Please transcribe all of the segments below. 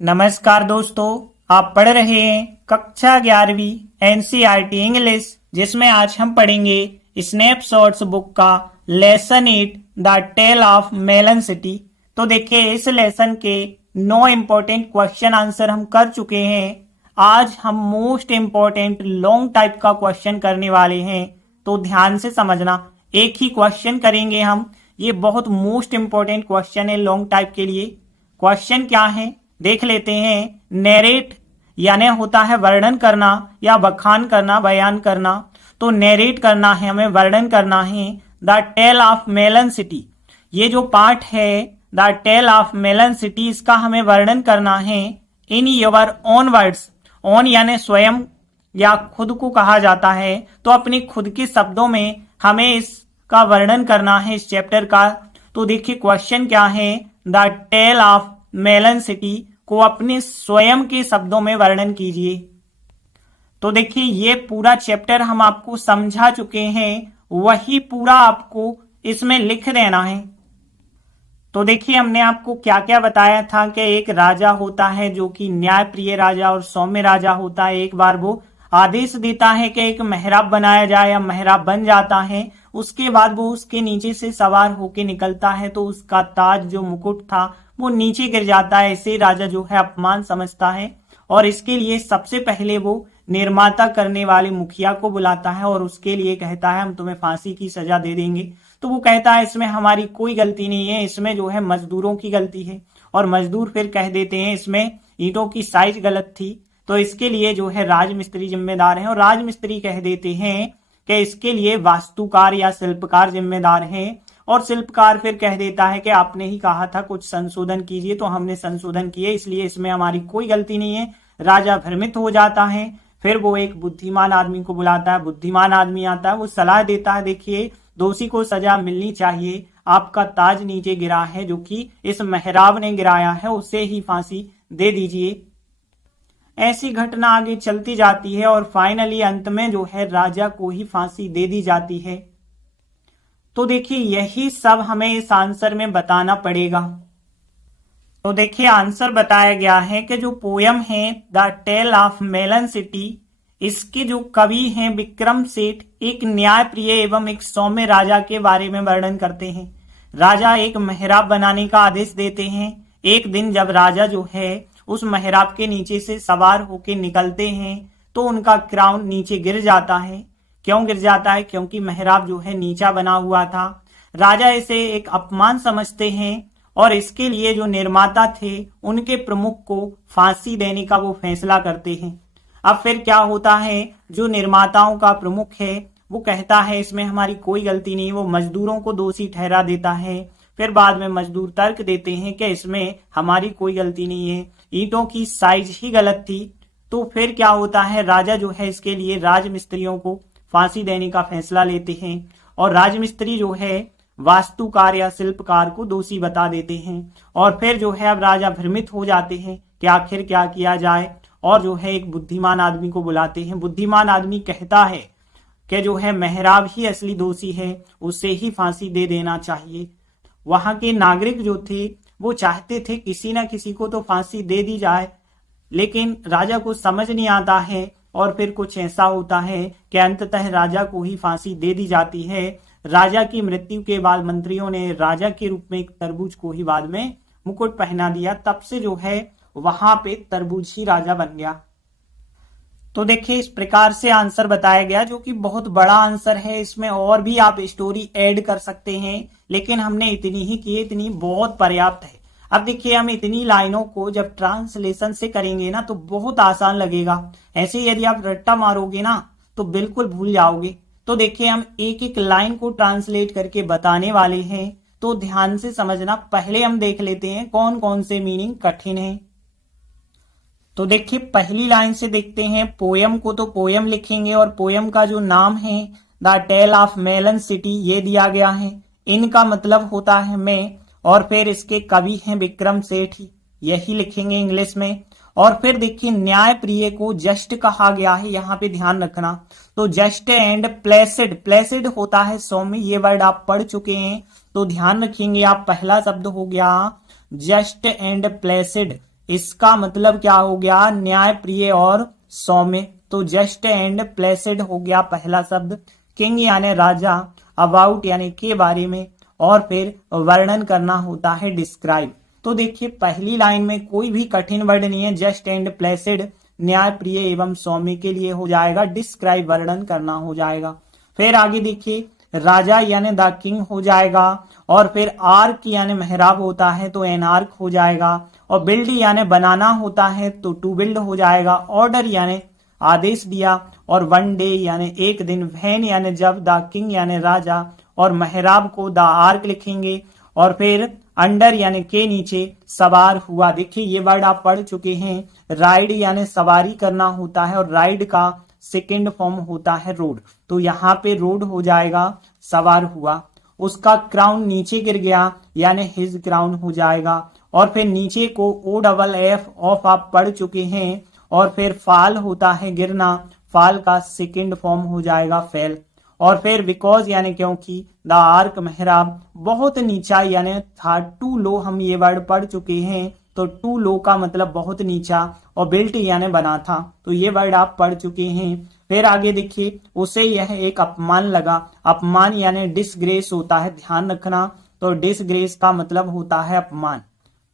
नमस्कार दोस्तों, आप पढ़ रहे हैं कक्षा 11वीं एनसीईआरटी इंग्लिश, जिसमें आज हम पढ़ेंगे स्नैपशॉट्स बुक का lesson 8 the tale of melon city. तो देखिए, इस लेसन के 9 इंपॉर्टेंट क्वेश्चन आंसर हम कर चुके हैं। आज हम मोस्ट इंपॉर्टेंट लॉन्ग टाइप का क्वेश्चन करने वाले हैं, तो ध्यान से समझना। एक ही क्वेश्चन करेंगे हम, ये बहुत मोस्ट इंपॉर्टेंट क्वेश्चन है लॉन्ग टाइप के लिए। क्वेश्चन क्या है देख लेते हैं। नैरेट यानी होता है वर्णन करना या बखान करना, बयान करना। तो नैरेट करना है, हमें वर्णन करना है the tale of melon city. ये जो पार्ट है the tale of melon city, इसका हमें वर्णन करना है in your own words. Own यानी स्वयं या खुद को कहा जाता है, तो अपने खुद के शब्दों में हमें इसका वर्णन करना है इस चैप्टर का। तो देखिए क्वेश्चन क्या है, the tale of melon city को अपने स्वयं के शब्दों में वर्णन कीजिए। तो देखिए, ये पूरा चैप्टर हम आपको समझा चुके हैं, वही पूरा आपको इसमें लिख देना है। तो देखिए, हमने आपको क्या क्या बताया था कि एक राजा होता है जो कि न्यायप्रिय राजा और सौम्य राजा होता है। एक बार वो आदेश देता है कि एक मेहराब बनाया जाए या मेहराब बन जाता है, उसके बाद वो उसके नीचे से सवार होके निकलता है, तो उसका ताज जो मुकुट था वो नीचे गिर जाता है। इसे राजा जो है अपमान समझता है, और इसके लिए सबसे पहले वो निर्माता करने वाले मुखिया को बुलाता है और उसके लिए कहता है हम तुम्हें फांसी की सजा दे देंगे। तो वो कहता है इसमें हमारी कोई गलती नहीं है, इसमें जो है मजदूरों की गलती है। और मजदूर फिर कह देते हैं इसमें ईंटों की साइज गलत थी, तो इसके लिए जो है राजमिस्त्री जिम्मेदार है। और राजमिस्त्री कह देते हैं कि इसके लिए वास्तुकार या शिल्पकार जिम्मेदार हैं। और शिल्पकार फिर कह देता है कि आपने ही कहा था कुछ संशोधन कीजिए, तो हमने संशोधन किए, इसलिए इसमें हमारी कोई गलती नहीं है। राजा भ्रमित हो जाता है। फिर वो एक बुद्धिमान आदमी को बुलाता है। बुद्धिमान आदमी आता है, वो सलाह देता है, देखिए दोषी को सजा मिलनी चाहिए, आपका ताज नीचे गिरा है जो कि इस मेहराब ने गिराया है, उसे ही फांसी दे दीजिए। ऐसी घटना आगे चलती जाती है और फाइनली अंत में जो है राजा को ही फांसी दे दी जाती है। तो देखिए, यही सब हमें इस आंसर में बताना पड़ेगा। तो देखिए, आंसर बताया गया है कि जो पोयम है the tale of melon city, इसके जो कवि हैं विक्रम सेठ एक न्यायप्रिय एवं एक सौम्य राजा के बारे में वर्णन करते हैं। राजा एक मेहराब बनाने का आदेश देते हैं। एक दिन जब राजा जो है उस मेहराब के नीचे से सवार होकर निकलते हैं, तो उनका क्राउन नीचे गिर जाता है। क्यों गिर जाता है? क्योंकि मेहराब जो है नीचा बना हुआ था। राजा इसे एक अपमान समझते हैं और इसके लिए जो निर्माता थे उनके प्रमुख को फांसी देने का वो फैसला करते हैं। अब फिर क्या होता है, जो निर्माताओं का प्रमुख है वो कहता है इसमें हमारी कोई गलती नहीं, वो मजदूरों को दोषी ठहरा देता है। फिर बाद में मजदूर तर्क देते हैं कि इसमें हमारी कोई गलती नहीं है, ईंटों की साइज ही गलत थी। तो फिर क्या होता है, राजा जो है इसके लिए राजमिस्त्रियों को फांसी देने का फैसला लेते हैं और राजमिस्त्री जो है वास्तुकार या शिल्पकार को दोषी बता देते हैं। और फिर जो है अब राजा भ्रमित हो जाते हैं कि आखिर क्या किया जाए, और जो है एक बुद्धिमान आदमी को बुलाते हैं। बुद्धिमान आदमी कहता है कि जो है मेहराब ही असली दोषी है, उसे ही फांसी दे देना चाहिए। वहां के नागरिक जो थे वो चाहते थे किसी ना किसी को तो फांसी दे दी जाए, लेकिन राजा को समझ नहीं आता है। और फिर कुछ ऐसा होता है कि अंततः राजा को ही फांसी दे दी जाती है। राजा की मृत्यु के बाद मंत्रियों ने राजा के रूप में एक तरबूज को ही बाद में मुकुट पहना दिया। तब से जो है वहां पे तरबूज ही राजा बन गया। तो देखिए, इस प्रकार से आंसर बताया गया, जो कि बहुत बड़ा आंसर है। इसमें और भी आप स्टोरी ऐड कर सकते हैं, लेकिन हमने इतनी ही की, इतनी बहुत पर्याप्त है। अब देखिए, हम इतनी लाइनों को जब ट्रांसलेशन से करेंगे ना तो बहुत आसान लगेगा। ऐसे यदि आप रट्टा मारोगे ना तो बिल्कुल भूल जाओगे। तो देखिए, हम एक एक लाइन को ट्रांसलेट करके बताने वाले हैं, तो ध्यान से समझना। पहले हम देख लेते हैं कौन कौन से मीनिंग कठिन है। तो देखिए, पहली लाइन से देखते हैं। पोयम को तो पोयम लिखेंगे और पोयम का जो नाम है the tale of melon city ये दिया गया है। इनका मतलब होता है मैं, और फिर इसके कवि हैं विक्रम सेठ, यही लिखेंगे इंग्लिश में। और फिर देखिए, न्यायप्रिय को जस्ट कहा गया है, यहाँ पे ध्यान रखना। तो जस्ट एंड प्लेसिड, प्लेसिड होता है सौम्य, ये वर्ड आप पढ़ चुके हैं तो ध्यान रखेंगे आप। पहला शब्द हो गया जस्ट एंड प्लेसिड, इसका मतलब क्या हो गया, न्याय प्रिय और सौम्य। तो जस्ट एंड प्लेसिड हो गया पहला शब्द। किंग यानी राजा, अबाउट यानी के बारे में, और फिर वर्णन करना होता है डिस्क्राइब। तो देखिए पहली लाइन में कोई भी कठिन वर्ड नहीं है। जस्ट एंड प्लेसिड न्याय प्रिय एवं सौम्य के लिए हो जाएगा, डिस्क्राइब वर्णन करना हो जाएगा। फिर आगे देखिए राजा यानी द किंग हो जाएगा, और फिर आर्क यानी मेहराब होता है तो एनार्क हो जाएगा, और बिल्ड यानी बनाना होता है तो टू बिल्ड हो जाएगा, ऑर्डर यानी आदेश दिया, और वन डे यानी एक दिन, वैन यानी जब, द किंग यानी राजा, और मेहराब को द आर्क लिखेंगे, और फिर अंडर यानी के नीचे, सवार हुआ। देखिए ये वर्ड आप पढ़ चुके हैं। राइड यानी सवारी करना होता है, और राइड का सेकेंड फॉर्म होता है रोड। तो यहाँ पे रोड हो जाएगा, सवार हुआ। उसका क्राउन नीचे गिर गया यानी हिज क्राउन हो जाएगा। और फिर नीचे को ओ डबल एफ ऑफ आप पढ़ चुके हैं। और फिर फाल होता है गिरना, फाल का सेकेंड फॉर्म हो जाएगा फेल। और फिर बिकॉज यानी क्योंकि, द आर्क मेहराब, बहुत नीचा यानी था, टू लो हम ये वर्ड पढ़ चुके हैं। तो टू लो का मतलब बहुत नीचा, और बिल्ट यानी बना था, तो ये वर्ड आप पढ़ चुके हैं। फिर आगे देखिए उसे यह एक अपमान लगा। अपमान यानी डिसग्रेस होता है, ध्यान रखना। तो डिसग्रेस का मतलब होता है अपमान,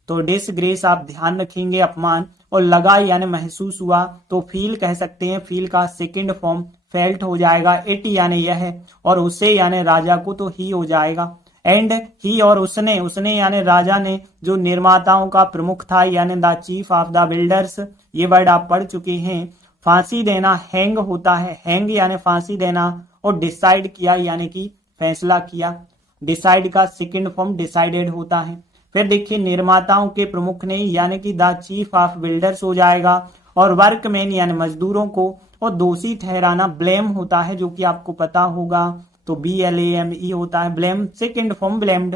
तो डिसग्रेस आप ध्यान रखेंगे, अपमान। और लगा यानी महसूस हुआ, तो फील कह सकते हैं, फील का सेकंड फॉर्म फेल्ट हो जाएगा। इट यानी यह, और उसे यानी राजा को तो ही हो जाएगा। एंड ही और उसने यानी राजा ने, जो निर्माताओं का प्रमुख था यानी the chief of the builders, ये वर्ड आप पढ़ चुके हैं। फांसी देना हैंग होता है, हैंग यानी फांसी देना। और डिसाइड किया यानी कि फैसला किया, डिसाइड का सेकंड फॉर्म डिसाइडेड होता है। फिर देखिए निर्माताओं के प्रमुख ने यानी कि द चीफ ऑफ बिल्डर्स हो जाएगा। और वर्कमैन यानी मजदूरों को, और दोषी ठहराना ब्लेम होता है, जो कि आपको पता होगा। तो BLAME होता है ब्लेम, सेकंड फॉर्म ब्लेम्ड।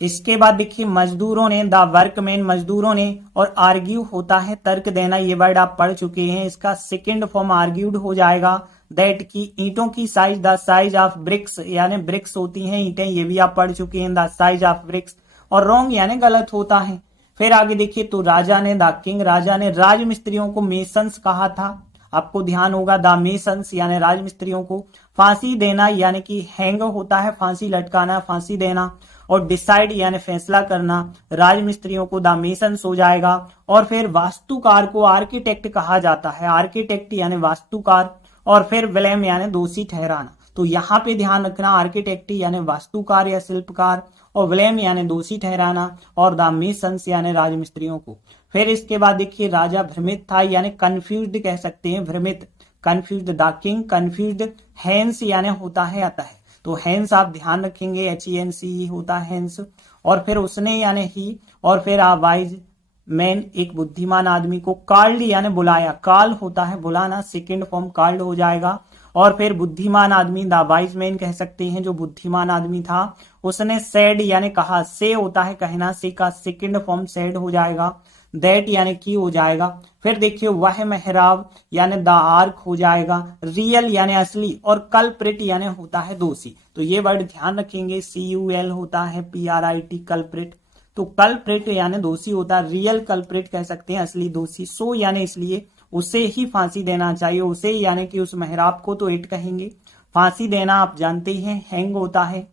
इसके बाद देखिए मजदूरों ने, द वर्कमैन मजदूरों ने, और आर्ग्यू होता है तर्क देना, ये वर्ड आप पढ़ चुके हैं। इसका सेकंड फॉर्म आर्ग्यूड हो जाएगा। दैट की ईंटों की size, the size of BRICS यानी ब्रिक्स होती हैं ईंटें, ये भी आप पढ़ चुके हैं, द साइज ऑफ ब्रिक्स। और रॉन्ग यानी गलत होता है। फिर आगे देखिए तो राजा ने, द किंग राजा ने राजमिस्त्रियों को मेसन्स कहा था, आपको ध्यान होगा, द मेसन्स यानी राजमिस्त्रियों को। फांसी देना यानी कि हैंग होता है, फांसी लटकाना, फांसी देना। और डिसाइड यानी फैसला करना, राजमिस्त्रियों को द मेसन्स हो जाएगा। और फिर वास्तुकार को आर्किटेक्ट कहा जाता है, आर्किटेक्ट यानी वास्तुकार। और फिर ब्लेम यानी दोषी ठहराना। तो यहाँ पे ध्यान रखना, आर्किटेक्ट यानी वास्तुकार या शिल्पकार, और ब्लेम यानी दोषी ठहराना, और द मेसन्स यानी राजमिस्त्रियों को। फिर इसके बाद देखिए राजा भ्रमित था यानी कंफ्यूज्ड कह सकते हैं, भ्रमित, confused. The king confused. Hence यानी होता है अतः, तो हैंस आप ध्यान रखेंगे, HENCE होता है हैंस। और फिर उसने यानी ही। और फिर आ वाइज मैन, एक बुद्धिमान आदमी को। कॉल्ड यानी बुलाया, कॉल होता है बुलाना, सेकंड फॉर्म कॉल्ड हो जाएगा। और फिर बुद्धिमान आदमी, द वाइज मैन कह सकते हैं, जो बुद्धिमान आदमी था। उसने सेड यानी कहा, से होता है कहना, से का सेकंड फॉर्म सेड हो जाएगा। दैट यानी की हो जाएगा। फिर देखिए वह मेहराब यानी द आर्क हो जाएगा। रियल यानी असली, और कल्प्रिट यानी होता है दोषी। तो ये वर्ड ध्यान रखेंगे, CUL होता है PRIT, कल्प्रिट। तो कल्प्रिट यानी दोषी होता है, रियल कल्प्रिट कह सकते हैं, असली दोषी। सो यानी इसलिए, उसे ही फांसी देना चाहिए, उसे यानी कि उस मेहराब को तो इट कहेंगे। फांसी देना आप जानते हैं हैंग होता है।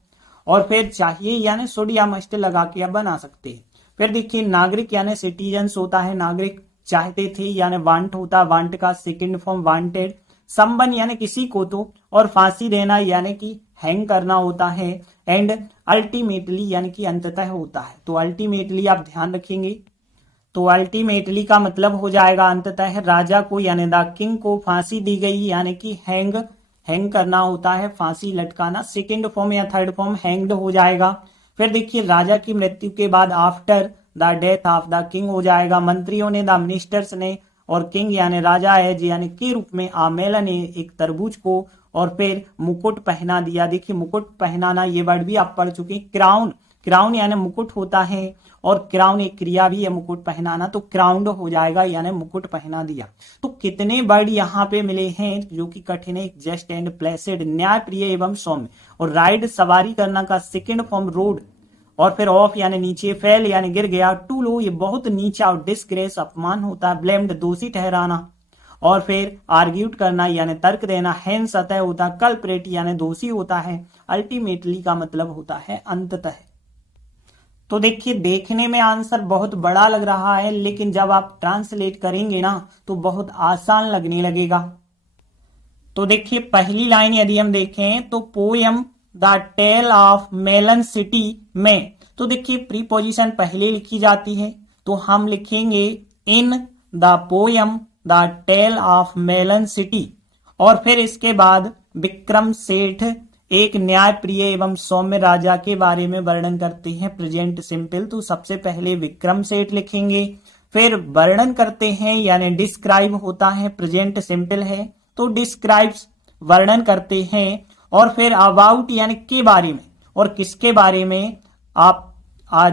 और फिर चाहिए यानी शुड या मस्ट लगा के आप बना सकते हैं। फिर देखिए नागरिक यानी सिटीजन्स होता है, नागरिक चाहते थे यानी वांट होता, वांट का सेकंड फॉर्म वांटेड। संबन यानी किसी को तो, और फांसी देना यानी कि हैंग करना होता है। एंड अल्टीमेटली यानी कि अंततः होता है, तो अल्टीमेटली आप ध्यान रखेंगे। तो अल्टीमेटली का मतलब हो जाएगा अंततः राजा को यानी द किंग को फांसी दी गई, यानी कि हैंग करना होता है, फांसी लटकाना, सेकंड फॉर्म या थर्ड फॉर्म हैंग्ड हो जाएगा। फिर देखिए राजा की मृत्यु के बाद after the death of the king हो जाएगा। मंत्रियों ने, द मिनिस्टर्स ने, और किंग यानी राजा एज यानी के रूप में आमेला ने एक तरबूज को, और फिर मुकुट पहना दिया। देखिए मुकुट पहनाना ये वर्ड भी आप पढ़ चुके हैं। क्राउन, क्राउन यानी मुकुट होता है, और क्राउन एक क्रिया भी है मुकुट पहनाना, तो क्राउंड हो जाएगा यानी मुकुट पहना दिया। तो कितने वर्ड यहाँ पे मिले हैं जो कि कठिन है। जस्ट एंड प्लेसिड, न्याय प्रिय एवं सौम्य। और राइड सवारी करना का सेकंड फॉर्म रोड, और फिर ऑफ यानी नीचे, फेल यानी गिर गया, टू लो ये बहुत नीचा, और डिसग्रेस अपमान होता है, ब्लेम्ड दोषी ठहराना, और फिर आर्ग्यूट करना यानी तर्क देना, हेंस अतः होता है, कल्प्रेट यानी दोषी होता है, अल्टीमेटली का मतलब होता है अंततः। तो देखिए देखने में आंसर बहुत बड़ा लग रहा है, लेकिन जब आप ट्रांसलेट करेंगे ना तो बहुत आसान लगने लगेगा। तो देखिए पहली लाइन यदि हम देखें तो poem the tale of melon city में, तो देखिए प्रीपोजिशन पहले लिखी जाती है, तो हम लिखेंगे in the poem the tale of melon city, और फिर इसके बाद विक्रम सेठ एक न्यायप्रिय एवं सौम्य राजा के बारे में वर्णन करते हैं, प्रेजेंट सिंपल, तो सबसे पहले विक्रम सेठ लिखेंगे, फिर वर्णन करते हैं यानी डिस्क्राइब होता है, प्रेजेंट सिंपल है तो डिस्क्राइब्स वर्णन करते हैं, और फिर अबाउट यानी के बारे में, और किसके बारे में, आप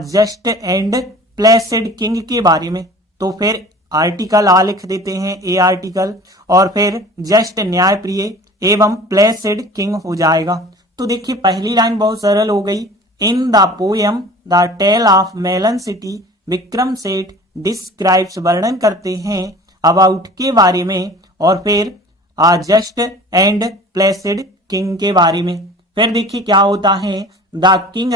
जस्ट एंड प्लेसिड किंग के बारे में, तो फिर आर्टिकल आ लिख देते हैं, ए आर्टिकल, और फिर जस्ट न्यायप्रिय एवं प्लेसिड किंग हो जाएगा। तो देखिए पहली लाइन बहुत सरल हो गई, in the poem the tale of melon city Vikram Seth describes वर्णन करते हैं अबाउट के बारे में, और फिर जस्ट एंड प्लेसिड किंग के बारे में। फिर देखिए क्या होता है, द किंग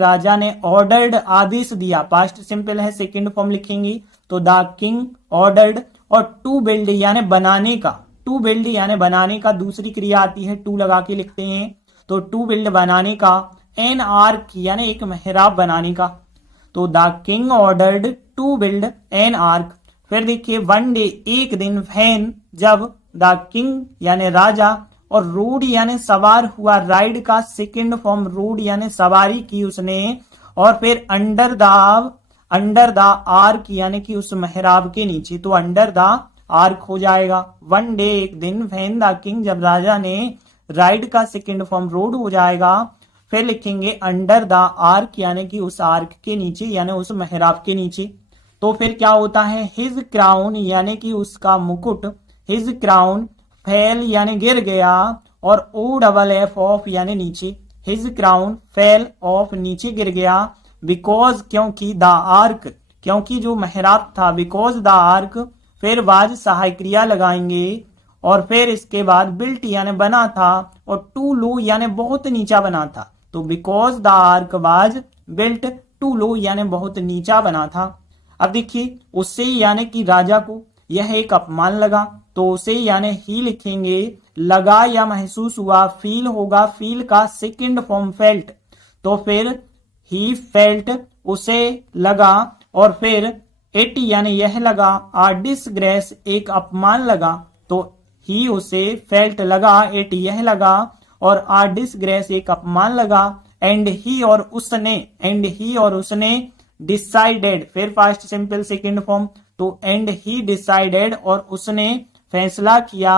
राजा ने ऑर्डर्ड आदेश दिया, पास्ट सिंपल है, सेकंड फॉर्म लिखेंगे, तो द किंग ऑर्डर्ड, और टू बिल्ड यानी बनाने का, टू बिल्ड यानी बनाने का दूसरी क्रिया आती है, टू लगा के लिखते हैं, तो टू बिल्ड बनाने का, एन आर्क यानी एक मेहराब बनाने का, तो the king ordered to build an arch. फिर देखिए वन डे एक दिन, वैन जब, द किंग यानी राजा, और रोड यानी सवार हुआ, राइड का सेकंड फॉर्म रोड यानी सवारी की उसने, और फिर अंडर द आर्क यानी कि उस मेहराब के नीचे, तो अंडर द आर्क हो जाएगा। वन डे एक दिन, वैन द किंग जब राजा ने, राइड का सेकंड फॉर्म रोड हो जाएगा, फिर लिखेंगे अंडर द आर्क यानी कि उस आर्क के नीचे यानी उस मेहराब के नीचे। तो फिर क्या होता है, हिज क्राउन यानी कि उसका मुकुट, हिज क्राउन, फेल यानी गिर गया, और ओ डबल एफ ऑफ यानी नीचे, हिज क्राउन फेल ऑफ नीचे गिर गया, बिकॉज क्योंकि, द आर्क क्योंकि जो मेहराब था, बिकॉज द आर्क, फिर वाज सहायक क्रिया लगाएंगे, और फिर इसके बाद बिल्ट यानी बना था, और टू लो यानी बहुत नीचा बना था, तो because the arch was built too low यानी बहुत नीचा बना था। अब देखिए उससे यानी कि राजा को यह एक अपमान लगा, तो उसे यानी ही लिखेंगे, लगा या महसूस हुआ, फील होगा, फील का सेकंड फॉर्म फेल्ट, तो फिर ही फेल्ट उसे लगा, और फिर इट यानी यह लगा, आ डिसग्रेस एक अपमान लगा, तो ही उसे फेल्ट लगा, इट यह लगा, और आ डिसग्रेस एक अपमान लगा, एंड ही और उसने डिसाइडेड, फिर पास्ट सिंपल सेकंड फॉर्म, तो एंड ही डिसाइडेड और उसने फैसला किया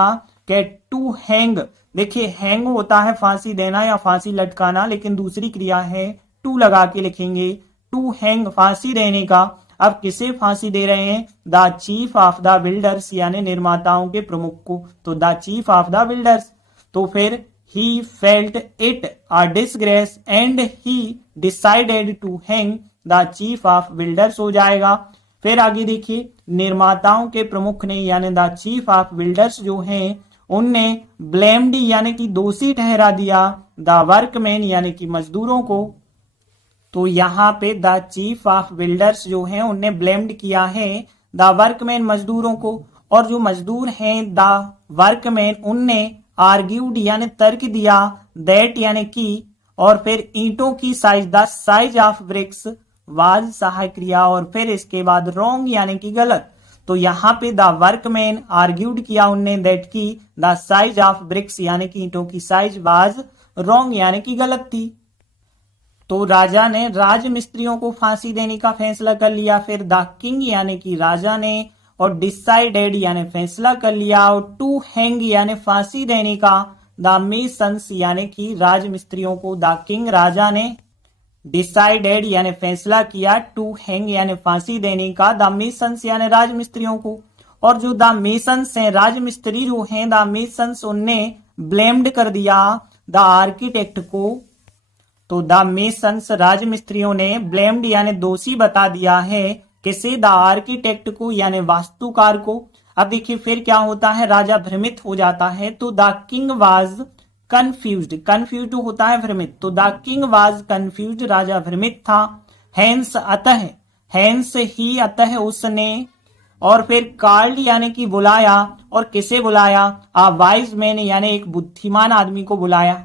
कि टू हैंग, देखिए हैंग होता है फांसी देना या फांसी लटकाना, लेकिन दूसरी क्रिया है टू लगा के लिखेंगे, टू हैंग फांसी देने का। अब किसे फांसी दे रहे हैं, the chief of the builders यानी निर्माताओं के प्रमुख को, तो the chief of the builders, तो फिर he felt it a disgrace and he decided to hang the chief of builders हो जाएगा। फिर आगे देखिए निर्माताओं के प्रमुख ने यानी द चीफ ऑफ बिल्डर्स जो हैं उनने ब्लेम्ड यानी कि दोषी ठहरा दिया द वर्कमैन यानी कि मजदूरों को, तो यहाँ पे द चीफ ऑफ बिल्डर्स जो हैं उनने ब्लेम्ड किया है द वर्कमैन मजदूरों को, और जो मजदूर हैं द वर्कमैन उनने आर्ग्यूड यानी तर्क दिया, दैट यानी कि, और फिर ईंटों की size, the size of BRICS was सहायक क्रिया, और फिर इसके बाद रॉन्ग यानी कि गलत, तो यहाँ पे द वर्कमैन आर्ग्यूड किया उनने दैट की द साइज ऑफ ब्रिक्स यानी कि ईंटों की साइज वाज रॉन्ग यानी कि गलत थी। तो राजा ने राजमिस्त्रियों को फांसी देने का फैसला कर लिया, फिर द किंग यानी कि राजा ने, और डिसाइडेड यानी फैसला कर लिया, और टू हैंग यानी फांसी देने का द मेसन्स यानी कि राजमिस्त्रियों को, द किंग राजा ने डिसाइडेड यानी फैसला किया, टू हैंग यानी फांसी देने का द मेसन्स यानी राजमिस्त्रियों को, और जो द मेसन्स हैं राजमिस्त्री जो हैं द मेसन्स उनने ब्लेम्ड कर दिया द आर्किटेक्ट को, तो द मेसन्स राजमिस्त्रियों ने ब्लेम्ड यानी दोषी बता दिया है किसे, द आर्किटेक्ट को यानी वास्तुकार को। अब देखिए फिर क्या होता है, राजा भ्रमित हो जाता है। तो the king was confused, confused होता है भ्रमित, तो द किंग वाज कंफ्यूज्ड, राजा भ्रमित था। हैंस अतः, हैंस ही अतः उसने, और फिर कॉल्ड यानी कि बुलाया, और किसे बुलाया, आ वाइज मैन यानी एक बुद्धिमान आदमी को बुलाया।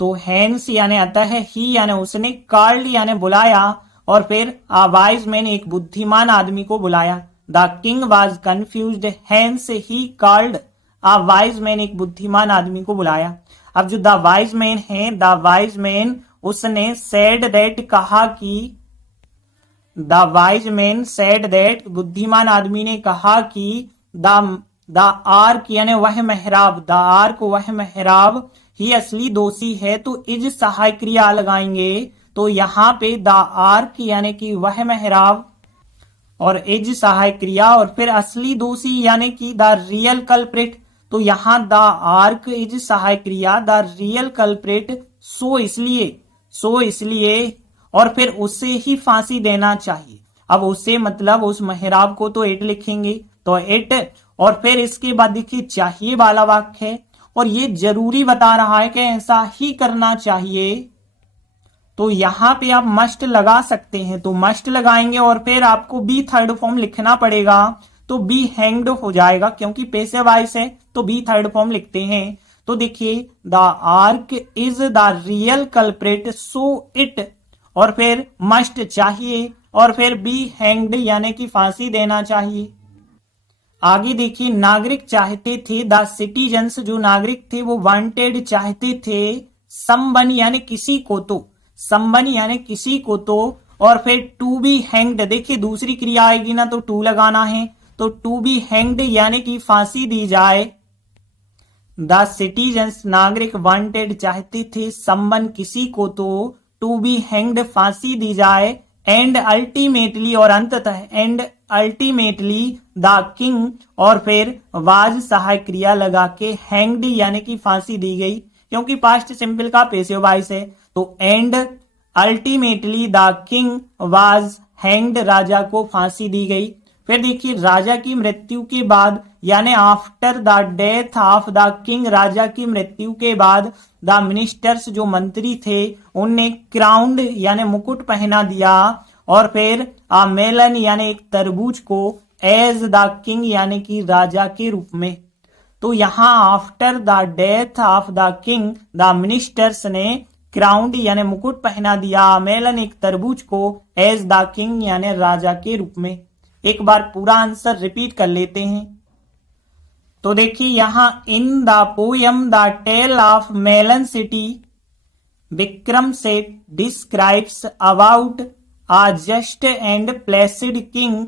तो हैंस यानी अतः, ही यानी उसने, कॉल्ड यानी बुलाया, और फिर आ वाइज मैन एक बुद्धिमान आदमी को बुलाया। The king was confused, hence he called a wise man, एक बुद्धिमान आदमी को बुलाया। अब जो द वाइज मैन है, द वाइज मैन उसने सेड दैट कहा कि, the wise man said that बुद्धिमान आदमी ने कहा कि द आर्क यानी वह मेहराब, द आर्क वह मेहराब ही असली दोषी है। तो इज सहायक क्रिया लगाएंगे, तो यहाँ पे द आर्क यानी कि वह मेहराब और इज सहायक क्रिया, और फिर असली दोषी यानी कि द रियल कल्प्रिट। तो यहाँ द आर्क इज सहायक क्रिया, द रियल कल्प्रिट सो इसलिए, सो इसलिए, और फिर उसे ही फांसी देना चाहिए। अब उसे मतलब उस मेहराब को, तो इट लिखेंगे, तो इट, और फिर इसके बाद देखिए चाहिए वाला वाक्य है, और ये जरूरी बता रहा है कि ऐसा ही करना चाहिए। तो यहाँ पे आप मस्ट लगा सकते हैं, तो मस्ट लगाएंगे, और फिर आपको बी थर्ड फॉर्म लिखना पड़ेगा। तो बी हैंग्ड हो जाएगा, क्योंकि पेशे वाइस है, तो बी थर्ड फॉर्म लिखते हैं। तो देखिए the arc is the real culprit so it, और फिर मस्ट चाहिए, और फिर बी हैंग्ड यानी कि फांसी देना चाहिए। आगे देखिए नागरिक चाहते थे, द सिटीजन्स जो नागरिक थे वो वांटेड चाहते थे, समवन यानी किसी को, तो समवन यानी किसी को, तो और फिर टू बी हैंग्ड, देखिए दूसरी क्रिया आएगी ना तो टू लगाना है, तो टू बी हैंग्ड यानी कि फांसी दी जाए। द सिटीजन्स नागरिक वांटेड चाहते थे, समवन किसी को, तो टू बी हैंग्ड फांसी दी जाए। एंड अल्टीमेटली और अंततः, एंड अल्टीमेटली द किंग, और फिर वाज सहायक क्रिया लगा के हैंग्ड यानी कि फांसी दी गई, क्योंकि पास्ट सिंपल का पैसिव वॉइस है। तो and ultimately the king was hanged, राजा को फांसी दी गई। फिर देखिए राजा की मृत्यु के बाद यानी after the death of the king, राजा की मृत्यु के बाद द मिनिस्टर्स जो मंत्री थे उनने क्राउंड यानी मुकुट पहना दिया, और फिर आ मेलन यानी एक तरबूज को, एज द किंग यानी कि राजा के रूप में। तो यहाँ after the death of the king the ministers ने क्राउंड यानी मुकुट पहना दिया, मेलन एक तरबूज को, एज द किंग यानी राजा के रूप में। एक बार पूरा आंसर रिपीट कर लेते हैं। तो देखिए यहां in the poem the tale of melon city, Vikram Seth describes about a just and placid king.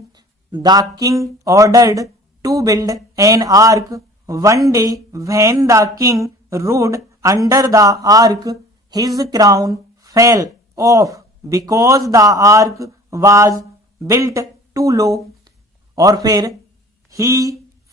The king ordered to build an arch. One day when the king rode under the arch, his crown fell off because the arch was built too low, और फिर he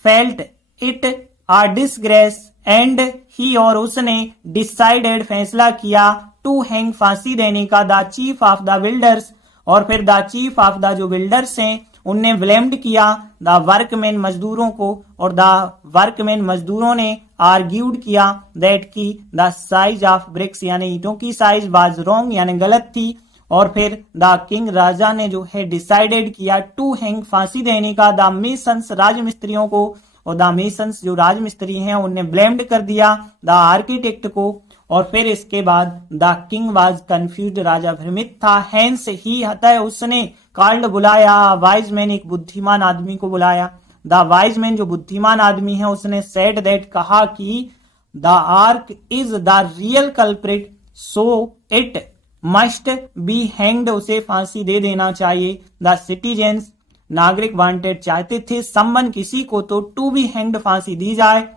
felt it a disgrace, and he और उसने decided फैसला किया, to hang फांसी देने का, the chief of the builders, और फिर द चीफ ऑफ द जो बिल्डर्स हैं उनने ब्लेम्ड किया द वर्कमैन मजदूरों को, और द वर्कमैन मजदूरों ने आर्ग्यूड किया दैट की द साइज ऑफ ब्रिक्स यानी ईंटों की साइज वाज रॉन्ग यानी गलत थी, और फिर द किंग राजा ने जो है डिसाइडेड किया टू हैंग फांसी देने का द मेसन्स राजमिस्त्रियों को, और द मेसन्स जो राजमिस्त्री हैं उन्हें ब्लेम्ड कर दिया द आर्किटेक्ट को। और फिर इसके बाद द किंग वाज कंफ्यूज्ड, राजा भ्रमित था। हैंस ही अतः उसने, कॉल्ड बुलाया, वाइज मैन एक बुद्धिमान आदमी को बुलाया। द वाइज मैन जो बुद्धिमान आदमी है उसने सेड दैट कहा कि the arc is the real culprit so it must be hanged, उसे फांसी दे देना चाहिए। द सिटीजन्स नागरिक वांटेड चाहते थे, समवन किसी को, तो टू बी हैंग्ड फांसी दी जाए।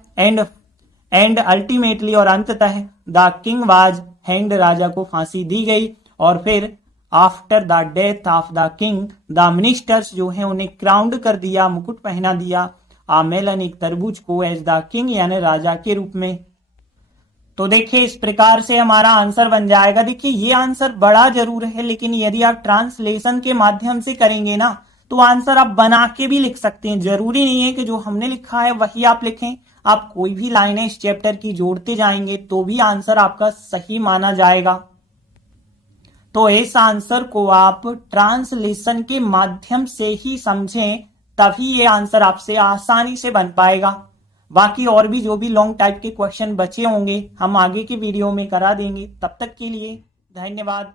एंड अल्टीमेटली और अंततः द किंग वाज हैंग्ड, राजा को फांसी दी गई। और फिर after the death of the king the ministers जो है उन्हें क्राउंड कर दिया, मुकुट पहना दिया, आ मेलन एक तरबूज को, एज द किंग यानी राजा के रूप में। तो देखिए इस प्रकार से हमारा आंसर बन जाएगा। देखिए ये आंसर बड़ा जरूर है, लेकिन यदि आप ट्रांसलेशन के माध्यम से करेंगे ना तो आंसर आप बना के भी लिख सकते हैं। जरूरी नहीं है कि जो हमने लिखा है वही आप लिखें, आप कोई भी लाइनें इस चैप्टर की जोड़ते जाएंगे तो भी आंसर आपका सही माना जाएगा। तो इस आंसर को आप ट्रांसलेशन के माध्यम से ही समझें, तभी ये आंसर आपसे आसानी से बन पाएगा। बाकी और भी जो भी लॉन्ग टाइप के क्वेश्चन बचे होंगे हम आगे की वीडियो में करा देंगे। तब तक के लिए धन्यवाद।